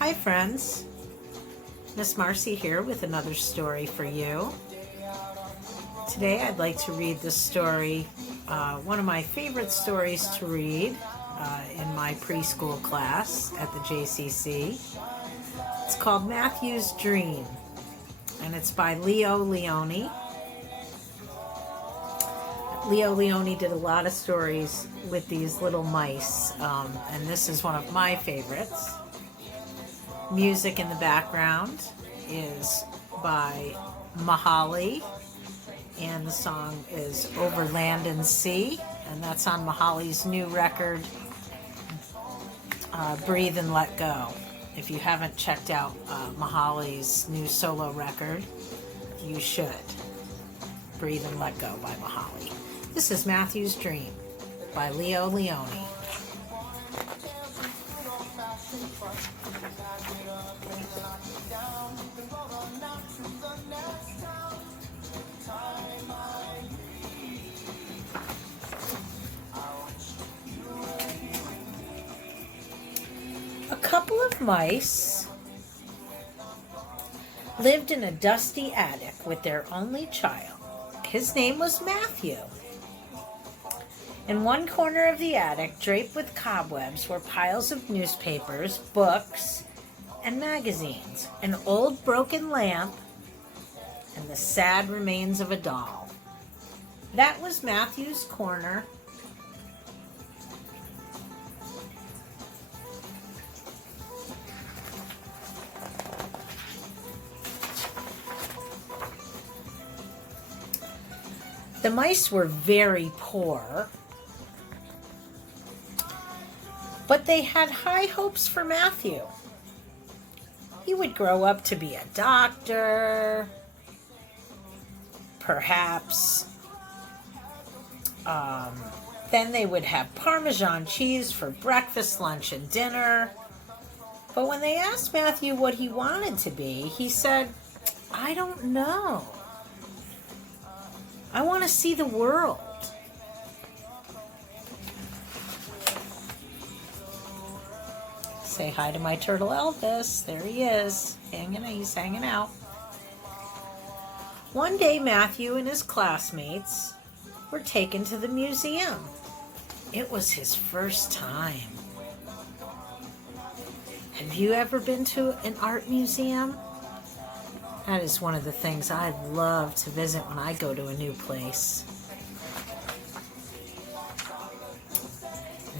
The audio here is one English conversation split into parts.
Hi friends, Miss Marcy here with another story for you. Today I'd like to read this story, one of my favorite stories to read in my preschool class at the JCC. It's called Matthew's Dream, and it's by Leo Lionni. Leo Lionni did a lot of stories with these little mice, and this is one of my favorites. Music in the background is by Mahali, and the song is Over Land and Sea, and that's on Mahali's new record, Breathe and Let Go. If you haven't checked out Mahali's new solo record, you should. Breathe and Let Go by Mahali. This is Matthew's Dream by Leo Lionni. A couple of mice lived in a dusty attic with their only child. His name was Matthew. In one corner of the attic, draped with cobwebs, were piles of newspapers, books, and magazines, an old broken lamp, and the sad remains of a doll. That was Matthew's corner. The mice were very poor, but they had high hopes for Matthew. He would grow up to be a doctor, perhaps. Then they would have Parmesan cheese for breakfast, lunch, and dinner. But when they asked Matthew what he wanted to be, he said, "I don't know. I want to see the world." Say hi to my turtle Elvis. There he is. He's hanging out. One day, Matthew and his classmates were taken to the museum. It was his first time. Have you ever been to an art museum? That is one of the things I love to visit when I go to a new place.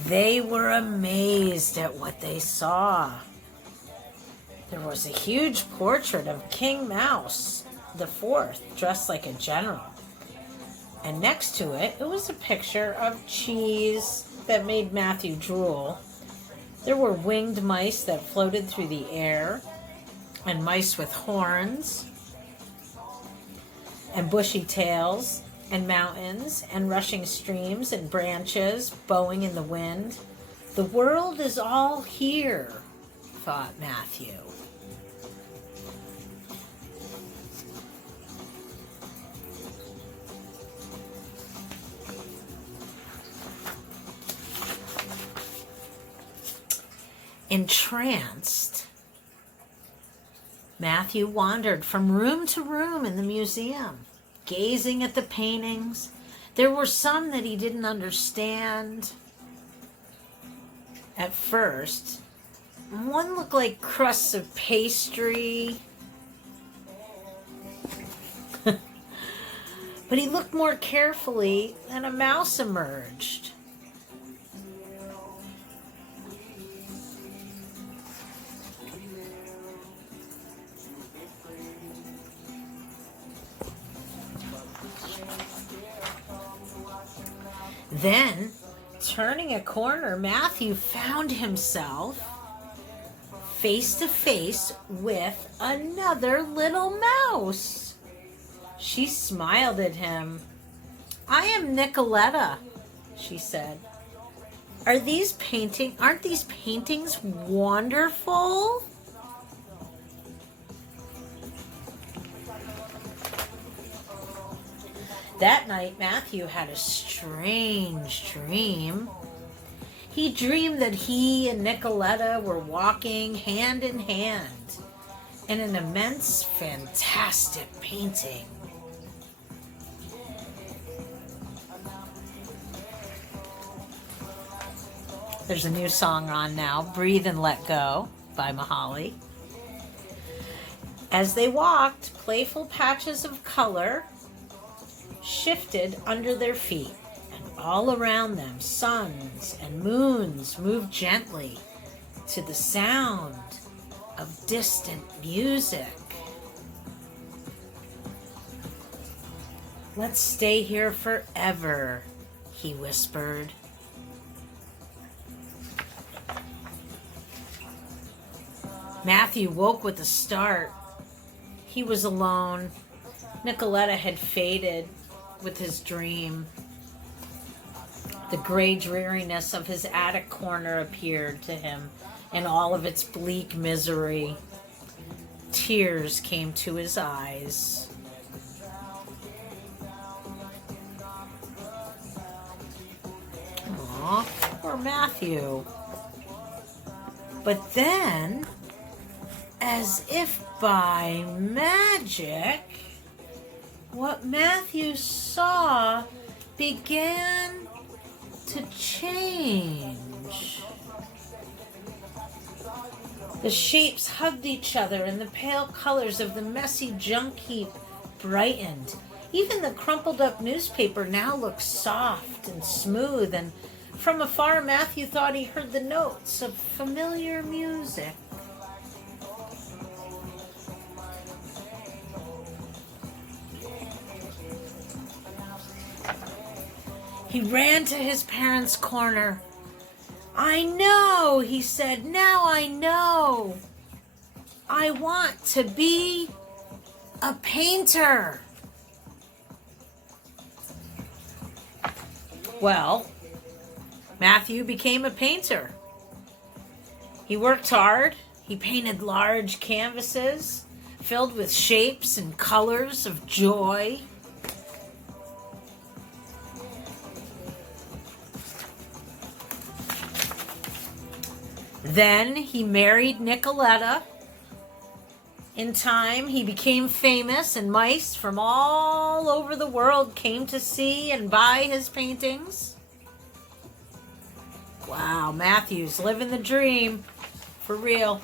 They were amazed at what they saw. There was a huge portrait of King Mouse the Fourth, dressed like a general. And next to it, it was a picture of cheese that made Matthew drool. There were winged mice that floated through the air, and mice with horns, and bushy tails, and mountains, and rushing streams, and branches bowing in the wind. The world is all here, thought Matthew. Entranced, Matthew wandered from room to room in the museum, gazing at the paintings. There were some that he didn't understand at first. One looked like crusts of pastry. But he looked more carefully, and a mouse emerged. Then, turning a corner, Matthew found himself face to face with another little mouse. She smiled at him. "I am Nicoletta," she said. Aren't these paintings wonderful?" That night, Matthew had a strange dream. He dreamed that he and Nicoletta were walking hand in hand in an immense, fantastic painting. There's a new song on now, Breathe and Let Go by Mahali. As they walked, playful patches of color shifted under their feet, and all around them, suns and moons moved gently to the sound of distant music. "Let's stay here forever," he whispered. Matthew woke with a start. He was alone. Nicoletta had faded with his dream. The gray dreariness of his attic corner appeared to him in all of its bleak misery. Tears came to his eyes. Aw, poor Matthew. But then, as if by magic, what Matthew saw began to change. The shapes hugged each other, and the pale colors of the messy junk heap brightened. Even the crumpled up newspaper now looked soft and smooth, and from afar Matthew thought he heard the notes of familiar music. He ran to his parents' corner. "I know," he said. "Now I know. I want to be a painter." Well, Matthew became a painter. He worked hard. He painted large canvases filled with shapes and colors of joy. Then he married Nicoletta. In time, he became famous, and mice from all over the world came to see and buy his paintings. Wow, Matthew's living the dream, for real.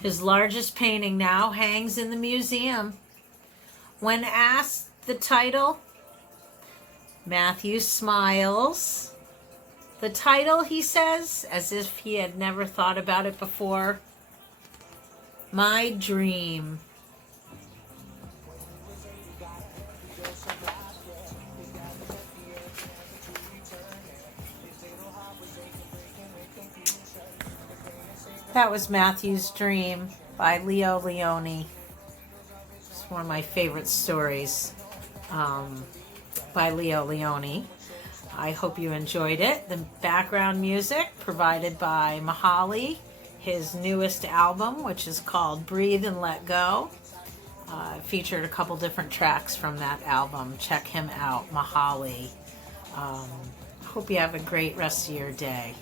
His largest painting now hangs in the museum. When asked the title, Matthew smiles. The title, he says, as if he had never thought about it before, My Dream. That was Matthew's Dream by Leo Lionni. It's one of my favorite stories by Leo Lionni. I hope you enjoyed it. The background music provided by Mahali, his newest album, which is called Breathe and Let Go. Featured a couple different tracks from that album. Check him out, Mahali. Hope you have a great rest of your day.